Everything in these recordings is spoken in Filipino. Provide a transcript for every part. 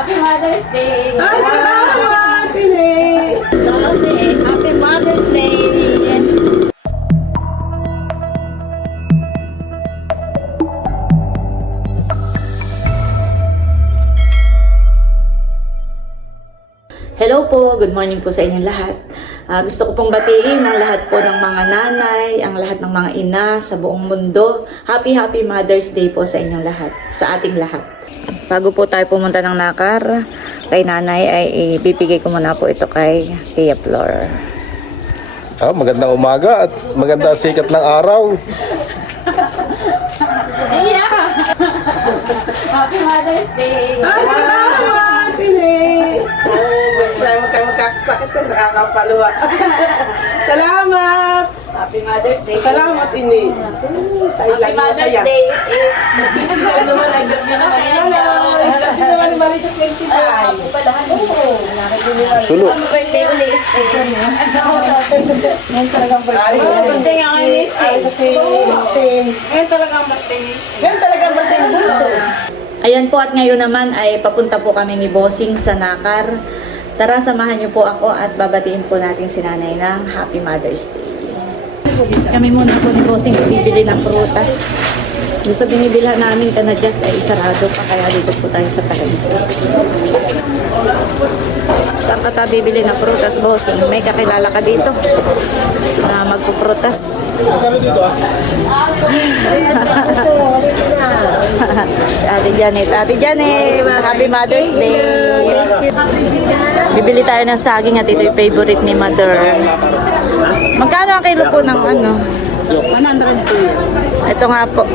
Happy Mother's Day! Ay, salamat, Tine! Happy Mother's Day! Hello po, good morning po sa inyong lahat. Gusto ko pong batiin ang lahat po ng mga nanay, ang lahat ng mga ina sa buong mundo. Happy Mother's Day po sa inyong lahat, sa ating lahat. Bago po tayo pumunta ng Nakar, kay nanay ay ibibigay ko muna po ito kay Tia Flor. Magandang umaga at maganda sikat ng araw. Happy Mother's Day! Ay, salamat, Tine! Huwag kayo magkakasakit ko, nakakapaluwa. Salamat! Happy Mother's Day! Salamat, Tine! Tayo Happy lagi Mother's masaya. Day! Ito naman, ay birthday naman. Hello! Birthday naman ni Marisa 25. Sulo. Happy birthday ulit! Ngayon talagang birthday. Birthday nga ngayon ni Steve. Kasi ngayon talaga ang birthday ni Steve. Ngayon talaga ang birthday ni Bulso. Ayan po, at ngayon naman ay papunta po kami ni Bossing sa Nakar. Tara, samahan niyo po ako at babatiin po natin si nanay ng Happy Mother's Day. Kami muna po ni Bossing bibili ng prutas. Doon sa binibilhan namin kanadyas ay sarado pa, kaya dito po tayo sa palengke. Saan ka tayo bibili ng prutas, Bossing? May kakilala ka dito na magpuprutas. Ate Janet, Happy Mother's Day! Bibili tayo ng saging at ito yung favorite ni Mother. Magkano ang kilo po ng ano? 102. Ito nga po.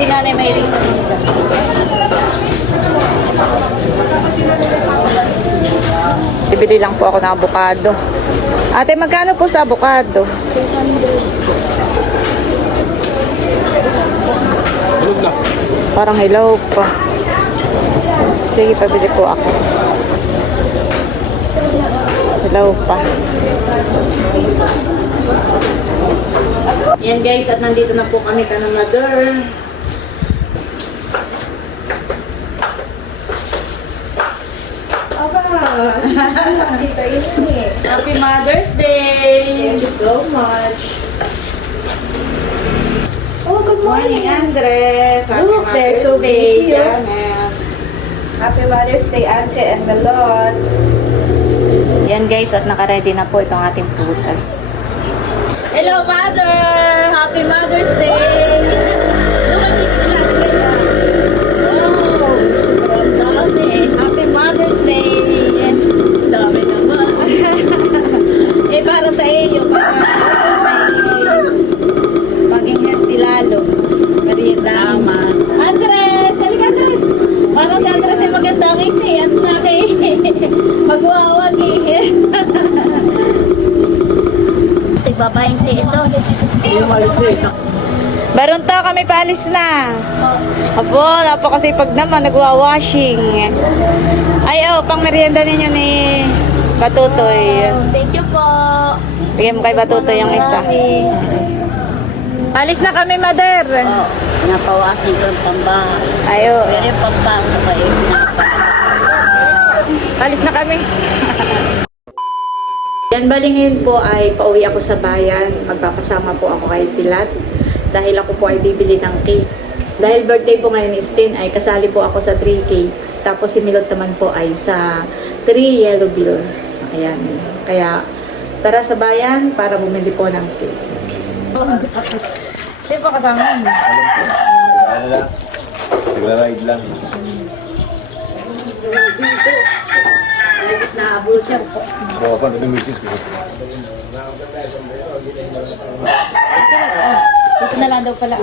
Si nanay may risa nito. Bibili lang po ako ng avocado. Ate, magkano po sa avocado? Parang hilaw pa. Sige, pabili po ako. Hilaw pa. Yan guys, at nandito na po kami ka ng Mother. Happy Mother's Day! Thank you so much. Oh, good morning, Andres! Happy Look, they're Mother's so Day, busy, huh? Janet. Happy Mother's Day, Anche and Balot. Yan guys, at nakaready na po itong ating prutas. Hello, Mother! Happy Mother's Day! Happy Mother's Day! Dami naman. Eh, para sa iyo, para maging healthy lalo. Merienda. Tama. Andres! Halika, Andres! Para si Andres ay maganda ang isi. At sa akin, magwawag eh. Tigbabainte ito. Baron to, kami paalis na. Abo, napakasipag naman, nagwa-washing. Ay, oh, pang merienda ninyo ni Batutoy. Thank you po. Bigyan mo kay Batutoy yung isa. Paalis na kami, Mother. Napawasin ko ang pambahay. Ay, oh. Pero yung pambasa pa eh. Paalis na kami. Yan, bali ngayon po ay pauwi ako sa bayan. Magpapasama po ako kay Pilat. Dahil ako po ay bibili ng cake. Dahil birthday po ngayon is 10, ay kasali po ako sa 3 cakes. Tapos si Milot naman po ay sa 3 yellow bills. Ayan. Kaya tara sa bayan para bumili po ng cake. Sino po kasama mo? Nag-ride lang. Na butcher po. Oo, paano yung misis ko? Dito na lang daw pala.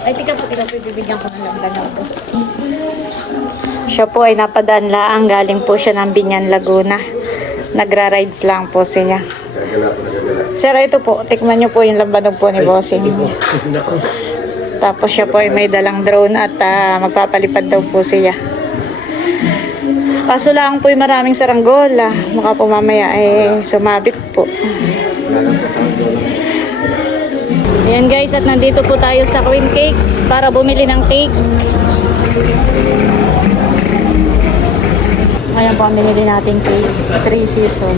Ay, tika po, bibigyan ko ng langgan ako. Siya po ay napadaan laang, galing po siya ng Binyan, Laguna. Nagra-rides lang po siya. Sir, ito po, tikman niyo po yung lambanog po ni Bossing. Tapos siya po ay may dalang drone at magpapalipad daw po siya. Kaso lang po yung maraming saranggola. Maka po mamaya ay sumabit po. Ayan guys, at nandito po tayo sa Queen Cakes para bumili ng cake. Ayan po ang binili natin cake. 3 season.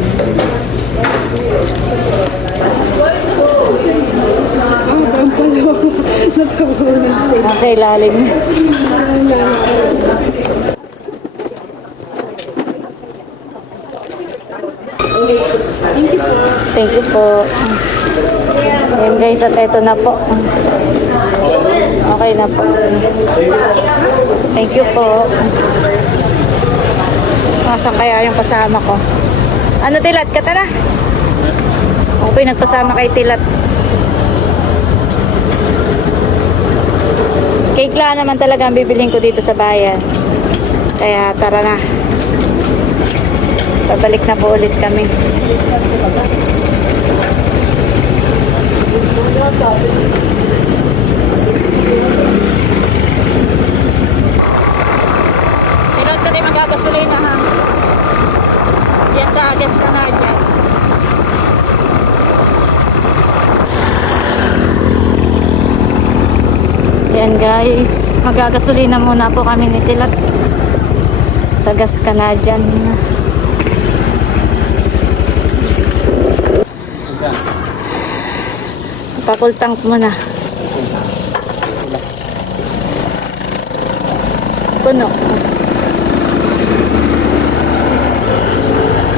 Nasa ilalim. Thank you po. Ayan guys, at eto na po. Okay na po. Thank you po. Nasaan kaya yung kasama ko? Ano, Tilat? Kata na? Ako po yung nagpasama kay Tilat. Cake lang naman talaga ang bibiling ko dito sa bayan. Kaya tara na. Pabalik na po ulit kami. Tinod ka din magagasolina ha. Yan sa Agas ka na dyan. Yan guys, magagasolina muna po kami ni Tilat sa Gas Canadian. Full tank muna. Puno.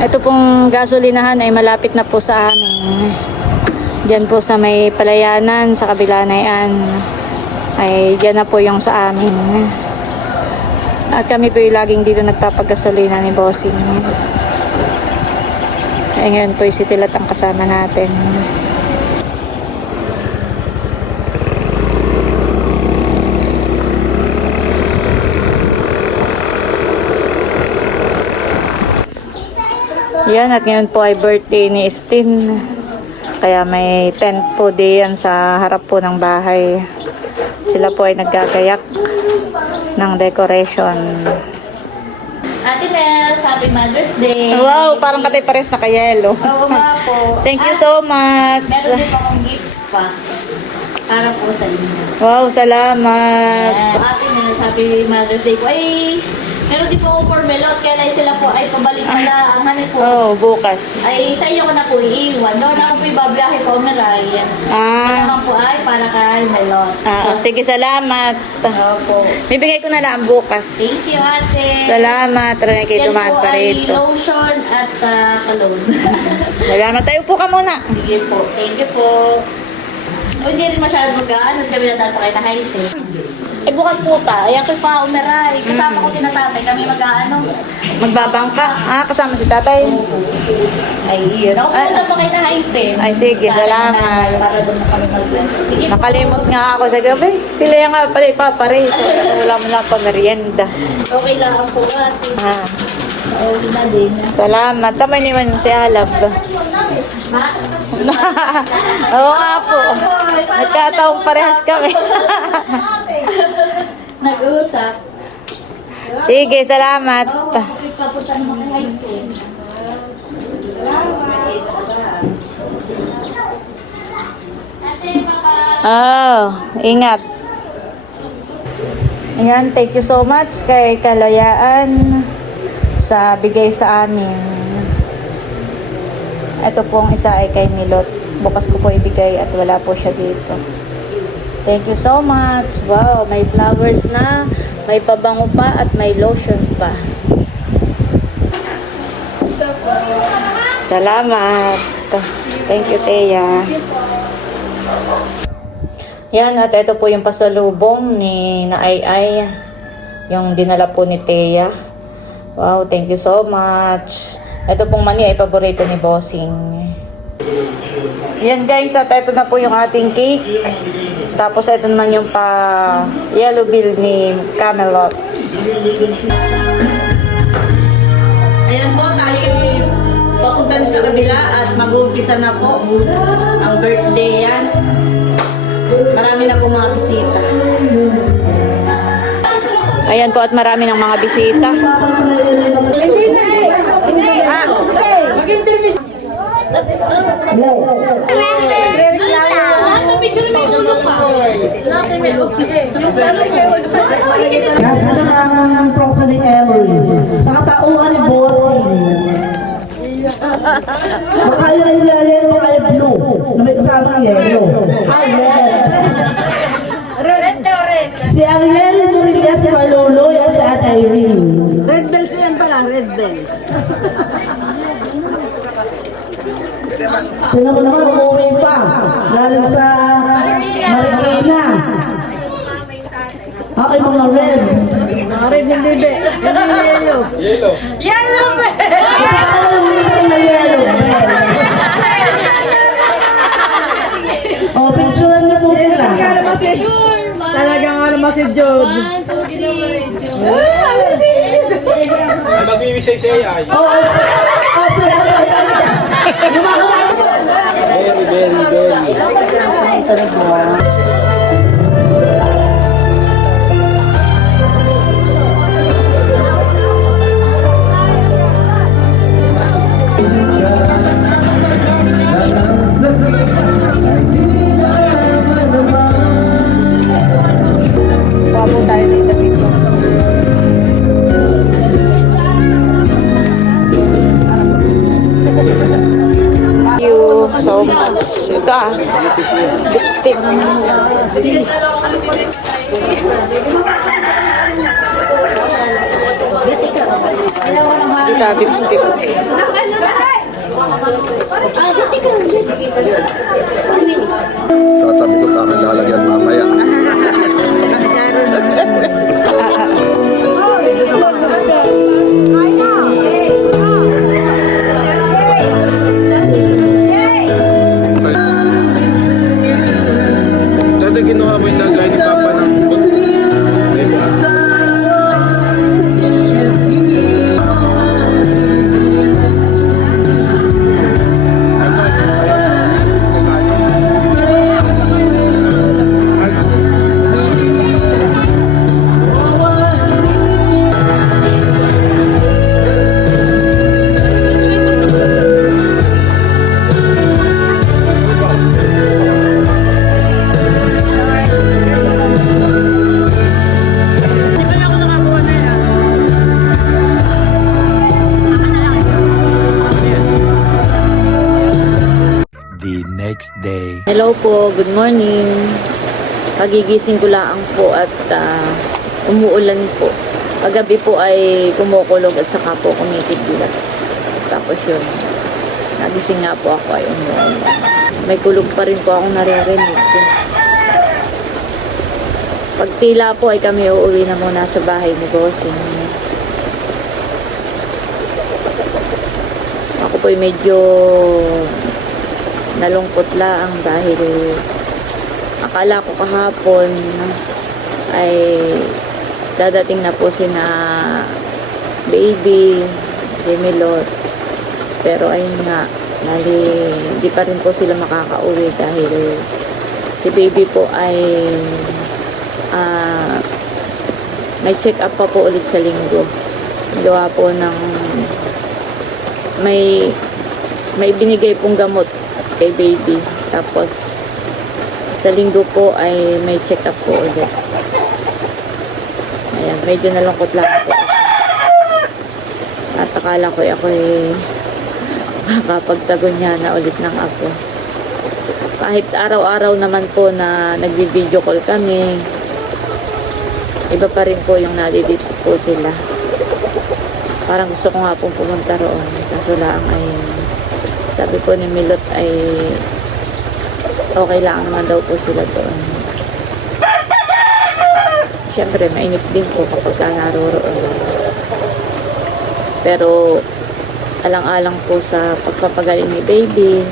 Ito pong gasolinahan ay malapit na po sa amin. Diyan po sa may Palayanan, sa kabila na yan. Ay diyan na po yung sa amin. At kami po yung laging dito nagpapagasolina ni Bossing. Ay ngayon po yung si Tilat ang kasama natin. Yan, at ngayon po ay birthday ni Estin. Kaya may tent po diyan sa harap po ng bahay. Sila po ay naggagayak ng decoration. Ate Nels, Happy Mother's Day. Wow, parang katay pares na kayelo. Oo nga po. Thank you so much. Meron din po akong gift pa. Para po sa inyo. Wow, salamat. Yes. Ate Nels, Happy Mother's Day po. Ay, meron din po akong formelot. Kaya lang sila po ay pabalik pala. Ang hanip po. Oh, bukas. Ay, sa iyo ko na po iiwan. Doon ako po ibabiyahe po na Ryan. Naman po ay para kay Melot. Sige, salamat. Opo. Bibigay ko na lang bukas. Thank you, ate. Salamat. Tara na kayo Yan dumaan po pa ay rito. lotion at cologne. Salamat. Tayo po ka muna. Sige po. Thank you po. O, hindi rin masyadong magaan. Kami na pa kayo na highs eh. Bukas po ta. Ayan ko pa umeray. Kasama ko si natatay. Kami mag-ano. Magbabangka. Kasama si tatay. Ay, yun. Ako pumunta pa kayo na highs eh. Ay, sige. Salamat. Para doon na kami mag-bless. Sige po. Nakalimot nga ako sa gabi. Sila yung nga pala ipapare. Wala mo lang pa merienda. Okay lang po ate. Okay na din. Salamat. Tamay naman si Alab. Ha? Oo nga po. Nagkataong parehas kami. Nag-uusap. Sige, salamat. Oo, okay papunta naman kay highs eh. Ate, Ingat. Ayan, thank you so much kay Kalayaan sa bigay sa amin. Ito pong isa ay kay Milot. Bukas ko po ibigay at wala po siya dito. Thank you so much. Wow, may flowers na, may pabango pa at may lotion pa. Salamat. Thank you, Teya. Yan, at ito po yung pasalubong ni Naay. Yung dinala po ni Teya. Wow, thank you so much. Ito pong mani ay paborito ni Bossing. Yan guys, at ito na po yung ating cake. Tapos ito naman yung pa yellow bill ni Camelot. Ayan po, tayo papunta sa kabila at mag-uumpisa na po ang birthday yan. Marami na po mga bisita. Ayan po at marami ng mga bisita. Nasa na ng proxy ni Emery. Sa katauhan ni Bossing. Baka yung yellow ay blue. Na may kasamang yellow. Ay, red. Si Ariel Murillas, si Maloloy at si Ate Irene. Red bells yan pala, red bells. Tingnan mo naman, umuwi pa. Galing sa Marikina. Okay, mga red. Mga red hindi be. Hindi yellow. Yellow. Yellow be! Na yellow. Oh, picturean niyo po sila. Talagang ano ba si Jod? Ay, magbiwisay si AI. Very. Papo tayo din sa video. Thank you so much. Ito lipstick. Ito, lipstick. Tatabi ko aking lalagyan mamaya. Sana ginawa mo yung lagay ni Papa ng bag. Ay, ba? The next day. Hello po, good morning. Kagigising ko lang po at umuulan po. Paggabi po ay kumukulog at saka po kumikidlat. Tapos yun, nagising nga po ako ay umuulan. May kulog pa rin po akong naririnig. Pag tila po ay kami uuwi na muna sa bahay ni Bossing. Ako po ay medyo nalungkot lang dahil akala ko kahapon ay dadating na po sina baby, Gemilot, pero ayun nga, hindi pa rin po sila makakauwi dahil si baby po ay may check up pa po ulit sa linggo. Gawa po ng may binigay pong gamot kay baby. Tapos sa linggo po ay may check up po ulit. Ayan, medyo nalungkot lang po. At akala ko ako makapagtagon niya na ulit ng ako. Kahit araw-araw naman po na nagbi-video call kami, iba pa rin po yung nalilito po sila. Parang gusto ko nga pong pumunta roon. Kaso lang ay sabi po ni Milot ay okay lang naman daw po sila doon. Siyempre, mainip din po kapag naroroon. Pero alang-alang po sa pagpapagaling ni baby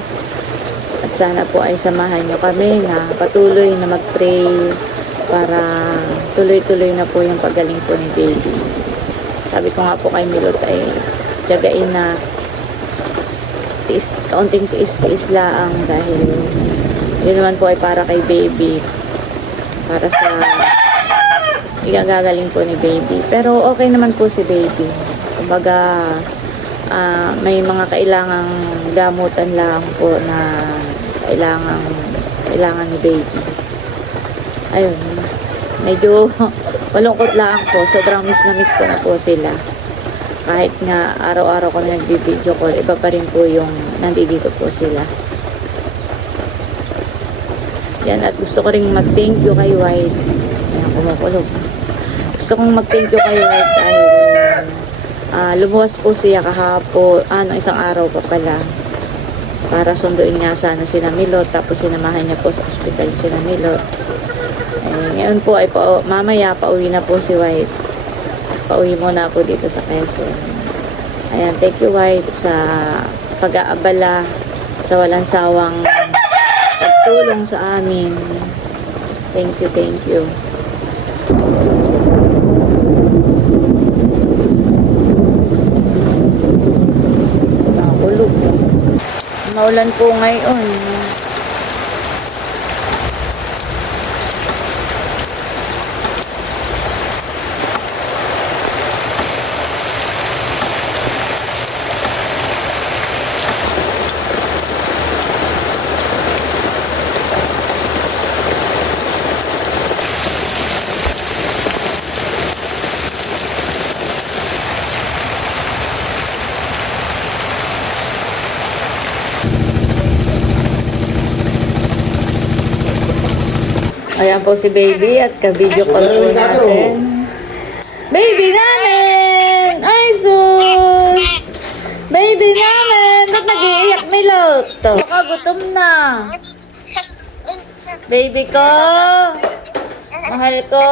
at At sana po ay samahan nyo kami na patuloy na mag-pray para tuloy-tuloy na po yung paggaling po ni baby. Sabi ko nga po kay Milot ay tiyagain na kaunting tiis-tiis lang dahil yun naman po ay para kay baby, para sa igagagaling po ni baby. Pero okay naman po si baby. Kumbaga may mga kailangang gamutan lang po na kailangan ni baby. Ayun, medyo malungkot lang po. Sobrang miss na miss ko na po sila. Kahit nga araw-araw ko na nagbi-video call, iba pa rin po yung nandito po sila. Yan, at gusto ko rin mag-thank you kay White. Ayan, kumukulog. Gusto kong mag-thank you kay White dahil lumuwas po siya kahapon, isang araw pa pala, para sunduin nga sana si Milot, tapos sinamahan niya po sa ospital si Milot. Ngayon po ay mamaya pauwi na po si White. Pauwi muna po dito sa Quezon. Ayan, thank you White sa pag-aabala, sa walang sawang pagtulong sa amin. Thank you, thank you. Nakulog. Maulan po ngayon. Ayan po si baby at ka-video call po natin. Baby namin! Ay, sus! Baby namin! Ba't nag-iiyak Milot? Baka gutom na. Baby ko! Mahal ko!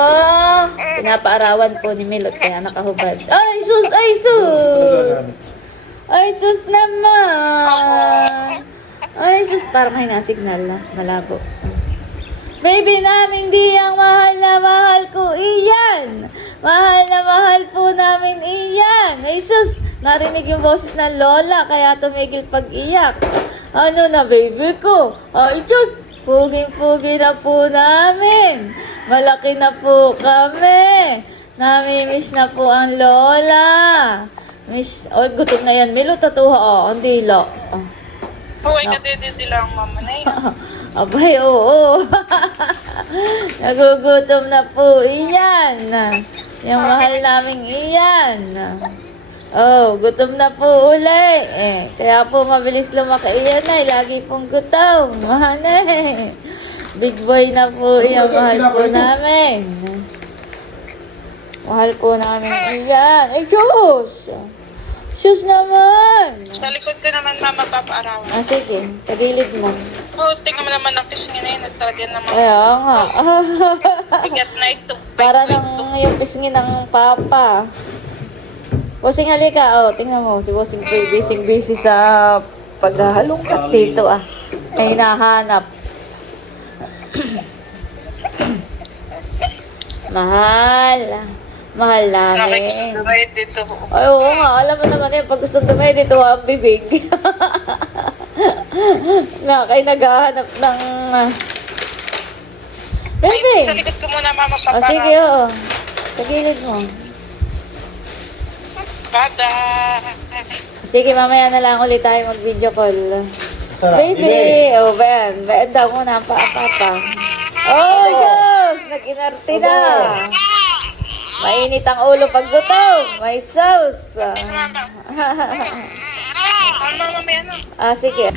Pinapaarawan po ni Milot kaya nakahubad. Ay, sus! Ay, sus! Ay, sus naman! Ay, sus! Parang may na-signal na. Malabo. Baby namin di ang mahal na mahal ko iyan. Mahal na mahal po namin iyan. Ay sus, narinig yung boses ng lola kaya tumigil pag-iyak. Ano na baby ko? Ay sus, puging-pugi na po namin. Malaki na po kami. Namimiss na po ang lola. Miss, gutom na yan. Milo, tatuha ang dilo. Huwag ka din lang mama na yun. Abay, oo. Nagugutom na po iyan. Yung mahal naming iyan. Oh, gutom na po uli. Kaya po mabilis lumaki iyan ay. Lagi pong gutom. Mahal eh. Big boy na po yung mahal po namin. Mahal po namin iyan. Ay, Diyos! Diyos naman! Sa likod ko naman mama papaarawan. Sige. Tagilid mo. Tingnan mo naman ang pisngin na yun at talaga naman. Kaya nga. Bigat na ito. Para nang yung pisngin ng papa. Bossing, halika. Tingnan mo. Si Bossing busy sa paghahalongkat dito May hinahanap. Mahal namin. Nakikita dito. Ay, oo nga. Alam mo naman yan. Pag gustong gamay dito, ang bibig. Kay naghahanap ng... Baby! Sa likod ko muna mama papaarawan. Sige, oo. Sa gilid mo. Bye-bye. Sige, mamaya na lang ulit tayo mag-video call. Baby! ba yan? Bayan daw muna ang papa. Oh, Diyos! Nag-inarte na. Mainit ang ulo pag gutom. May sauce. Mama, mamaya na. Sige.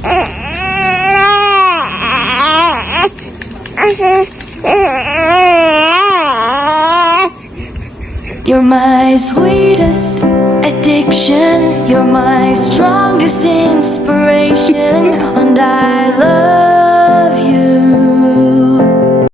You're my sweetest addiction. You're my strongest inspiration. And I love